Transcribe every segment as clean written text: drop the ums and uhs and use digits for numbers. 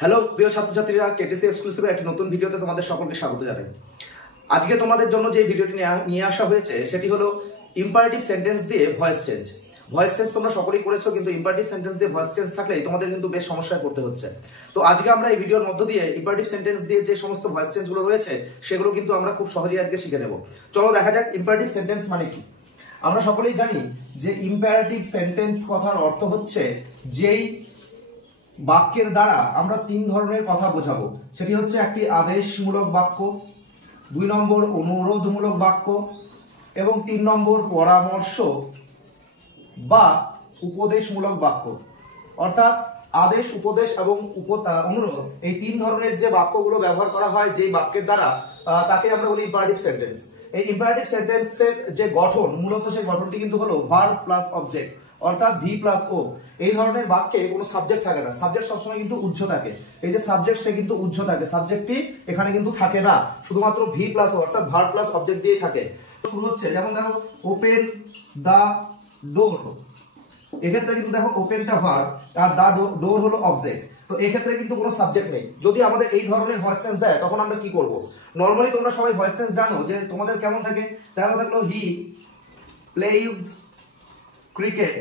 Hello প্রিয় ছাত্রছাত্রীরা, KTC এক্সক্লুসিভের একটি নতুন ভিডিওতে তোমাদের সকলকে স্বাগত জানাই। আজকে তোমাদের জন্য যে ভিডিওটি নিয়ে আসা হয়েছে সেটি হলো ইম্পারেটিভ সেন্টেন্স দিয়ে ভয়েস চেঞ্জ। ভয়েস চেঞ্জ তোমরা সকলেই করেছো, কিন্তু ইম্পারেটিভ সেন্টেন্স দিয়ে ভয়েস চেঞ্জ থাকলেই তোমাদের কিন্তু বেশ সমস্যায় পড়তে হচ্ছে। তো আজকে আমরা এই ভিডিওর মধ্য দিয়ে ইম্পারেটিভ সেন্টেন্স দিয়ে যে সমস্ত ভয়েস চেঞ্জগুলো রয়েছে সেগুলো কিন্তু আমরা খুব সহজেই আজকে শিখে নেব। চলো দেখা যাক ইম্পারেটিভ সেন্টেন্স মানে কি। আমরা সকলেই জানি যে ইম্পারেটিভ সেন্টেন্স কথার অর্থ হচ্ছে যেই বাক্যের দ্বারা আমরা তিন ধরনের কথা বোঝাবো। সেটি হচ্ছে একটি আদেশমূলক বাক্য, 2 নম্বর অনুরোধমূলক বাক্য এবং 3 নম্বর পরামর্শ বা উপদেশমূলক বাক্য। অর্থাৎ আদেশ, উপদেশ এবং অনুরোধ, এই 3 ধরনের যে বাক্যগুলো ব্যবহার করা হয় যেই বাক্যের দ্বারা, তাকে আমরা বলি ইম্পারেটিভ সেন্টেন্স। এই ইম্পারেটিভ সেন্টেন্সের যে গঠন, মূলত সেই গঠনটি কিন্তু হলো ভার্ব প্লাস অবজেক্ট, অর্থাৎ ভি প্লাস ও। এই ধরনের বাক্যে কোনো সাবজেক্ট থাকে না, সাবজেক্ট সবসময় কিন্তু উহ্য থাকে। এই যে সাবজেক্ট, সে কিন্তু উহ্য থাকে, সাবজেক্টটি এখানে কিন্তু থাকে না, শুধুমাত্র ভি প্লাস ও অর্থাৎ ভার্ব প্লাস অবজেক্ট দিয়েই থাকে। শুরু হচ্ছে যেমন দেখো ওপেন দা ডোর, এক্ষেত্রে কিন্তু দেখো ওপেনটা ভার্ব আর দা ডোর হলো অবজেক্ট। তো এক্ষেত্রে কিন্তু কোনো সাবজেক্ট নেই। যদি আমাদের এই ধরনের ভয়েস চেঞ্জ দেয় তখন আমরা কি করব? নরমালি তোমরা সবাই ভয়েস চেঞ্জ জানো যে তোমাদের কেমন থাকে। দেখো থাকলো হি প্লেজ ক্রিকেট,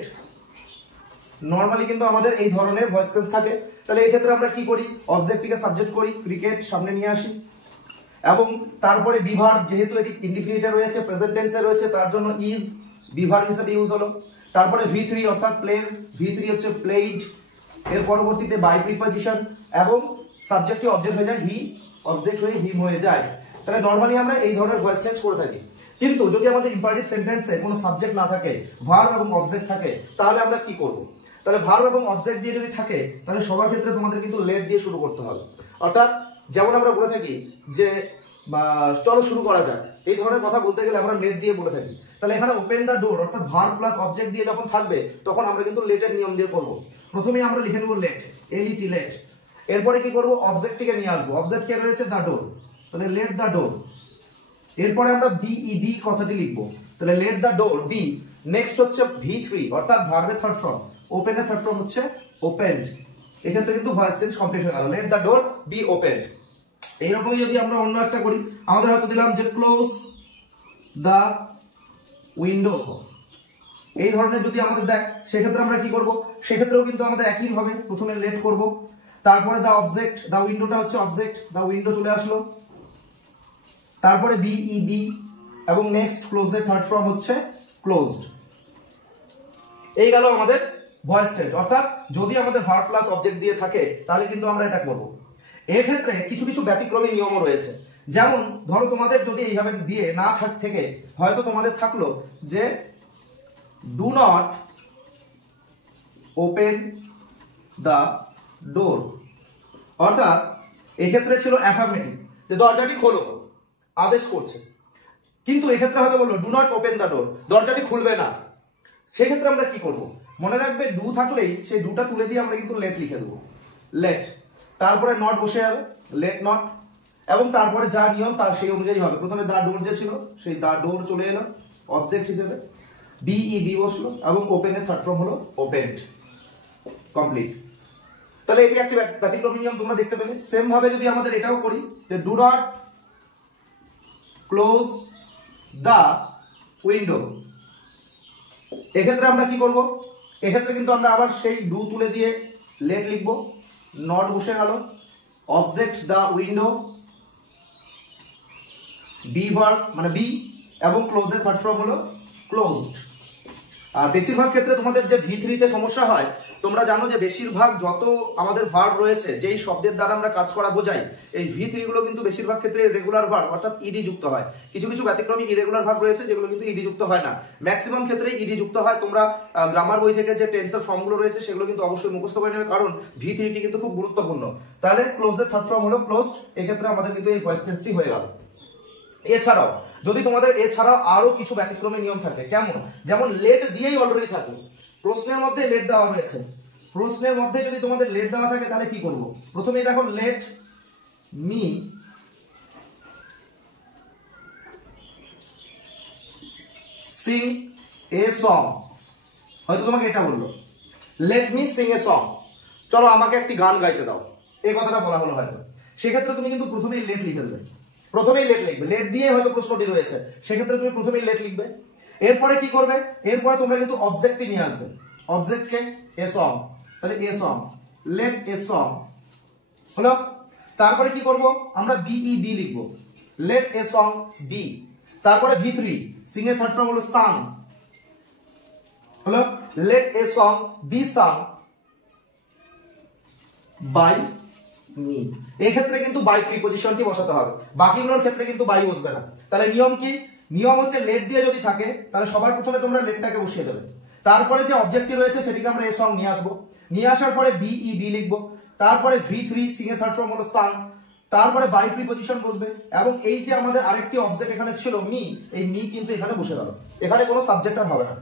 নরমালি কিন্তু আমাদের এই ধরনের ভয়েস চেঞ্জ থাকে। তাহলে এই ক্ষেত্রে আমরা কি করি? অবজেক্টটিকে সাবজেক্ট করি, ক্রিকেট সামনে নিয়ে আসি এবং তারপরে বিভার্ব, যেহেতু এটি ইনডিফিনিটে রয়েছে, প্রেজেন্ট টেন্সে রয়েছে, তার জন্য ইজ বিভার্ব হিসেবে ইউজ হলো। তারপরে V3 অর্থাৎ প্লে, V3 হচ্ছে প্লেড, এর পরবর্তীতে বাই প্রিপজিশন এবং সাবজেক্টটি অবজেক্ট হয়ে যায় হি, অবজেক্ট হয়ে হিম হয়ে যায়। তাহলে নরমালি আমরা এই ধরনের ভয়েস চেঞ্জ করে থাকি। কিন্তু যদি আমাদের ইম্পারেটিভ সেন্টেন্সে কোনো সাবজেক্ট না থাকে, ভার্ব এবং অবজেক্ট থাকে, তাহলে আমরা কি করব? তাহলে ভার্ব এবং অবজেক্ট দিয়ে যদি থাকে তাহলে সবার ক্ষেত্রে তোমাদের কিন্তু লেট দিয়ে শুরু করতে হবে। অর্থাৎ যেমন আমরা বলে থাকি যে চলো শুরু করা যাক, এই ধরনের কথা বলতে গেলে আমরা লেট দিয়ে বলে থাকি। তাহলে এখানে ওপেন দা ডোর অর্থাৎ ভার্ব প্লাস অবজেক্ট দিয়ে যখন থাকবে তখন আমরা কিন্তু লেটের নিয়ম দিয়ে করব। প্রথমেই আমরা লিখে নেব লেট, এলইটি লেট। এরপরে কি করব? অবজেক্টটিকে নিয়ে আসবো, অবজেক্ট কে রয়েছে? দা ডোর, তাহলে লেট দা ডোর। এরপরে আমরা বিইডি কথাটি লিখবো, তাহলে let the door be. Next হচ্ছে V3 অর্থাৎ ভার্বের থার্ড ফর্ম, ওপেন এর থার্ড ফর্ম হচ্ছে ওপেনড। এক্ষেত্রে কিন্তু ভয়েস চেঞ্জ কমপ্লিট হয়ে গেল, let the door be opened. এইরকমই যদি আমরা অন্য একটা করি, আমাদের হয়তো দিলাম যে ক্লোজ দা উইন্ডো, এই ধরনের যদি আমাদের দেখ সেক্ষেত্রে আমরা কি করব? সেক্ষেত্রেও কিন্তু আমাদের একই হবে, প্রথমে লেট করব, তারপরে দা অবজেক্ট, দা উইন্ডোটা হচ্ছে অবজেক্ট, দা উইন্ডো চলে আসলো, তারপরে বিইবি এবং নেক্সট ক্লোজ এর থার্ড ফর্ম হচ্ছে ক্লোজড। এই গেল আমাদের ভয়েস চেঞ্জ। অর্থাৎ যদি আমাদের ভার্ব প্লাস অবজেক্ট দিয়ে থাকে তাহলে কিন্তু আমরা এটা করব। এই ক্ষেত্রে কিছু কিছু ব্যতিক্রমী নিয়মও রয়েছে। যেমন ধরো তোমাদের যদি এইভাবে দিয়ে না থেকে হয়তো তোমাদের থাকলো যে ডু নট ওপেন দা ডোর, অর্থাৎ এক্ষেত্রে ছিল অ্যাফার্মেটিভ, যে দরজাটি খোলো, আদেশ করছে। কিন্তু এক্ষেত্রে হয়তো বললো ডু নট ওপেন দা ডোর, দরজাটি খুলবে না। সেক্ষেত্রে আমরা কি করব? মনে রাখবে ডু থাকলেই সেই ডুটা তুলে দিয়ে আমরা কিন্তু লেট লিখে দেবো, লেট, তারপরে নট বসে যাবে, লেট নট, এবং তারপরে যা নিয়ম তার সেই অনুযায়ী হবে। প্রথমে দা ডোর যে ছিল সেই দা ডোর চলে এলো অবজেক্ট হিসেবে, বিইবি বসলো এবং ওপেন এর থার্ড ফর্ম হলো ওপেনড, কমপ্লিট। তাহলে এটি একটি ব্যতিক্রমী নিয়ম তোমরা দেখতে পেলে। সেম ভাবে যদি আমাদের এটাও করি যে do not close the window, এক্ষেত্রে আমরা কি করব? এক্ষেত্রে কিন্তু আমরা আবার সেই ডু তুলে দিয়ে লেট লিখবো, নট বসে গেল, object the window, be verb মানে বি এবং ক্লোজ এর থার্ড ফর্ম হলো ক্লোজড। আর বেশিরভাগ ক্ষেত্রে তোমাদের যে V3 তে সমস্যা হয়, তোমরা জানো যে বেশিরভাগ যত আমাদের ভার্ব রয়েছে যেই শব্দের দ্বারা আমরা কাজ করা বোঝাই, এই V3 গুলো কিন্তু বেশিরভাগ ক্ষেত্রে রেগুলার ভার্ব অর্থাৎ ইডি যুক্ত হয়। কিছু কিছু ব্যতিক্রমী ইরেগুলার ভার্ব রয়েছে যেগুলো কিন্তু ইডি যুক্ত হয় না, ম্যাক্সিমাম ক্ষেত্রে ইডি যুক্ত হয়। তোমরা গ্রামার বই থেকে যে টেন্সের ফর্মগুলো রয়েছে সেগুলো কিন্তু অবশ্যই মুখস্থ করে নেবে, কারণ V3 টি কিন্তু খুব গুরুত্বপূর্ণ। তাহলে ক্লোজ এর থার্ড ফর্ম হলো ক্লোজড, এক্ষেত্রে আমাদের কিন্তু এই ভয়েস চেঞ্জটি হয়ে গেল। এছাড়াও যদি তোমাদের এছাড়াও আরো কিছু ব্যতিক্রমী নিয়ম থাকে, কেমন? যেমন লেট দিয়েই অলরেডি থাকে, প্রশ্নের মধ্যে লেট দেওয়া হয়েছে, প্রশ্নের মধ্যে যদি তোমাদের লেট দেওয়া থাকে তাহলে কি করব? প্রথমেই দেখো let me Singh a song, হয়তো তোমাকে এটা বললো let me Singh a song, চলো আমাকে একটি গান গাইতে দাও। এই কথাটা বলা হলো হয়তো, সেক্ষেত্রে তুমি কিন্তু প্রথমেই লেট লিখে দেবে, প্রথমেই লেট লিখবে, লেট দিয়ে হয়তো প্রশ্নটি রয়েছে, সেক্ষেত্রে তুমি প্রথমেই লেট লিখবে। এরপরে কি করবে, এরপরে তোমরা কিন্তু অবজেক্টটি নিয়ে আসবে, অবজেক্টকে এ সং, তাহলে a song, let a song হলো। তারপরে কি করব, আমরা বি লিখবো, লেট এ সং বি। তারপরে V3 সিং এর থার্ড ফর্ম হলো সাং হলো, let a song be sung by me. এই ক্ষেত্রে কিন্তু বাই প্রিপজিশনটি বসাতে হবে, বাকিগুলোর ক্ষেত্রে কিন্তু বাই বসবে না। তাহলে নিয়ম কি, নিয়ম হচ্ছে লেট দিয়ে যদি থাকে তাহলে সবার প্রথমে তোমরা লেটটাকে বসিয়ে দেবে, তারপরে যে অবজেক্টটি রয়েছে সেটিকে আমরা এ সং নিয়ে আসবো, নিয়ে আসার পরে বি লিখবো, তারপরে V3 সিং এর থার্ড ফর্ম হলো সাং, তারপরে বাই প্রিপজিশন বসবে, এবং এই যে আমাদের আরেকটি অবজেক্ট এখানে ছিল মি, এই মি কিন্তু এখানে বসে গেল, এখানে কোনো সাবজেক্ট আর হবে না।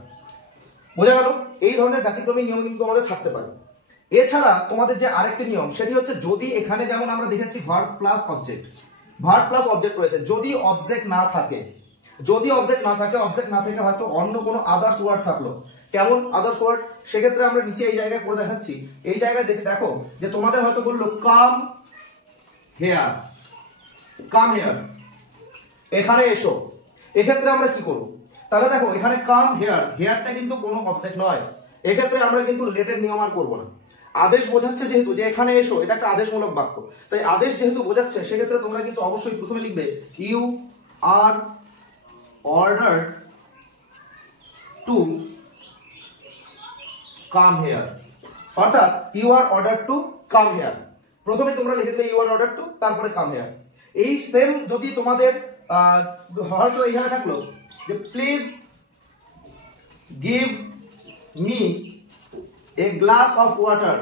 বোঝা গেল? এই ধরনের ব্যতিক্রমী নিয়ম কিন্তু আমাদের থাকতে পারে। এছাড়া তোমাদের যে আরেকটি নিয়ম সেটি হচ্ছে, যদি এখানে যেমন আমরা দেখেছি verb plus object, verb plus object রয়েছে, যদি অবজেক্ট না থাকে, যদি অবজেক্ট না থাকে, অবজেক্ট না থেকে হয়তো অন্য কোনো আদার্স ওয়ার্ড থাকলো, কেমন আদার্স ওয়ার্ড, সেক্ষেত্রে আমরা নিচে এই জায়গায় করে দেখাচ্ছি, এই জায়গায় দেখো যে তোমাদের হয়তো বললো কাম হেয়ার, কাম হেয়ার, এখানে এসো, এক্ষেত্রে আমরা কি করব, তাহলে দেখো এখানে কাম হেয়ার, হেয়ারটা কিন্তু কোনো অবজেক্ট নয়, এক্ষেত্রে আমরা কিন্তু লেটের নিয়ম আর করবো না। আদেশ বোঝাচ্ছে যেহেতু যে এখানে এসো, এটা একটা আদেশমূলক বাক্য, তাই আদেশ যেহেতু বোঝাচ্ছে সেক্ষেত্রে তোমরা কিন্তু অবশ্যই প্রথমে লিখবে you are ordered to come here, অর্থাৎ you are order to come here, প্রথমে তোমরা লিখে দেবে ইউ আর অর্ডার টু, তারপরে কাম হেয়ার। এই সেম যদি তোমাদের হয়তো এখানে থাকলো যে please give me a glass of water,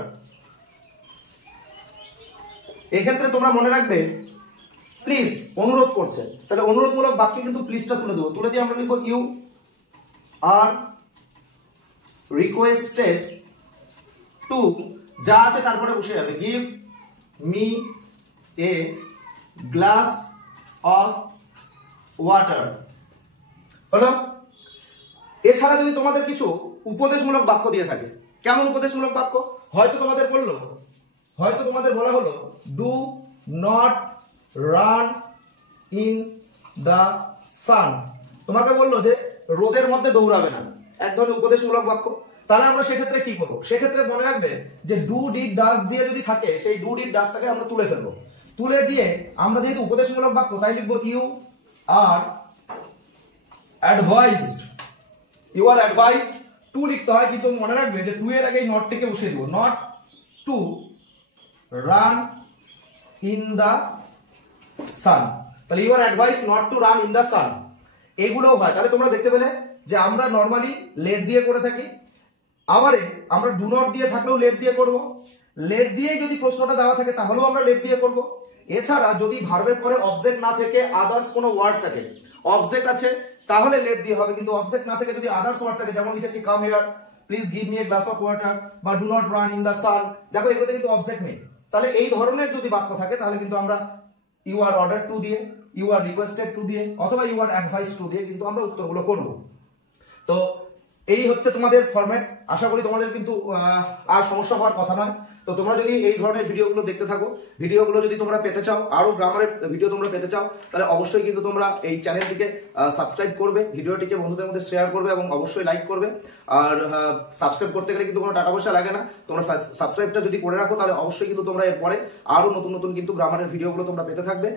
এক্ষেত্রে তোমরা মনে রাখবে প্লিজ অনুরোধ করছে, তাহলে অনুরোধমূলক বাক্যে কিন্তু প্লিজটা তুলে দেবো, তুলে দিয়ে আমরা লিখবো ইউ আর রিকোয়েস্টেড টু, যা আছে তারপরে বসে যাবে give me a glass of water হলো। এছাড়া যদি তোমাদের কিছু উপদেশমূলক বাক্য দিয়ে থাকে, কেমন উপদেশমূলক বাক্য, হয়তো তোমাদের বললো, হয়তো তোমাদের বলা হলো do not run in the sun, তোমাকে বললো যে রোদের মধ্যে দৌড়াবে না, এক ধরনের উপদেশমূলক বাক্য। তাহলে আমরা সেক্ষেত্রে কি করবো, সেক্ষেত্রে মনে রাখবে যে ডু ডিড ডাজ দিয়ে যদি থাকে, সেই ডু ডিড ডাজটাকে আমরা তুলে ফেলবো, তুলে দিয়ে আমরা যেহেতু উপদেশমূলক বাক্য তাই লিখবো you are advised, you are advised to লিখতে হয়, কিন্তু মনে রাখবে যে টু এর আগে নটটিকে বসিয়ে দিব, not to run in the sun, তাহলে you are advised not to run in the sun, এগুলোও হয়। তাহলে তোমরা দেখতে পেলে যে আমরা নর্মালি লেট দিয়ে করে থাকি, আবার আমরা ডু নট দিয়ে থাকলেও লেট দিয়ে করব, লেট দিয়ে যদি প্রশ্নটা দেওয়া থাকে তাহলেও আমরা লেট দিয়ে করব। এছাড়া যদি ভার্বের পরে অবজেক্ট না থেকে আদার্স কোনো ওয়ার্ড থাকে, অবজেক্ট আছে তাহলে লেট দিয়ে হবে, কিন্তু অবজেক্ট না থেকে যদি আদার্স ওয়ার্ড থাকে, যেমন লিখেছি come here, please give me a glass of water, বা do not run in the sun, দেখো এগুলোতে কিন্তু অবজেক্ট নেই। তাহলে এই ধরনের যদি বাক্য থাকে তাহলে কিন্তু আমরা ইউ আর অর্ডার টু দিয়ে, ইউ আর রিকোয়েস্টেড টু দিয়ে, অথবা ইউ আর অ্যাডভাইস টু দিয়ে কিন্তু আমরা উত্তরগুলো করব। তো এই হচ্ছে তোমাদের ফরম্যাট, আশা করি তোমাদের কিন্তু আর সমস্যা হওয়ার কথা নয়। তো তোমরা যদি এই ধরনের ভিডিওগুলো দেখতে থাকো, ভিডিওগুলো যদি তোমরা পেতে চাও, আরো গ্রামারের ভিডিও তোমরা পেতে চাও, তাহলে অবশ্যই কিন্তু তোমরা এই চ্যানেলটিকে সাবস্ক্রাইব করবে, ভিডিওটিকে বন্ধুদের মধ্যে শেয়ার করবে এবং অবশ্যই লাইক করবে। আর সাবস্ক্রাইব করতে গেলে কিন্তু কোনো টাকা পয়সা লাগে না, তোমরা সাবস্ক্রাইবটা যদি করে রাখো তাহলে অবশ্যই কিন্তু তোমরা এরপরে আরো নতুন নতুন কিন্তু গ্রামারের ভিডিওগুলো তোমরা পেতে থাকবে।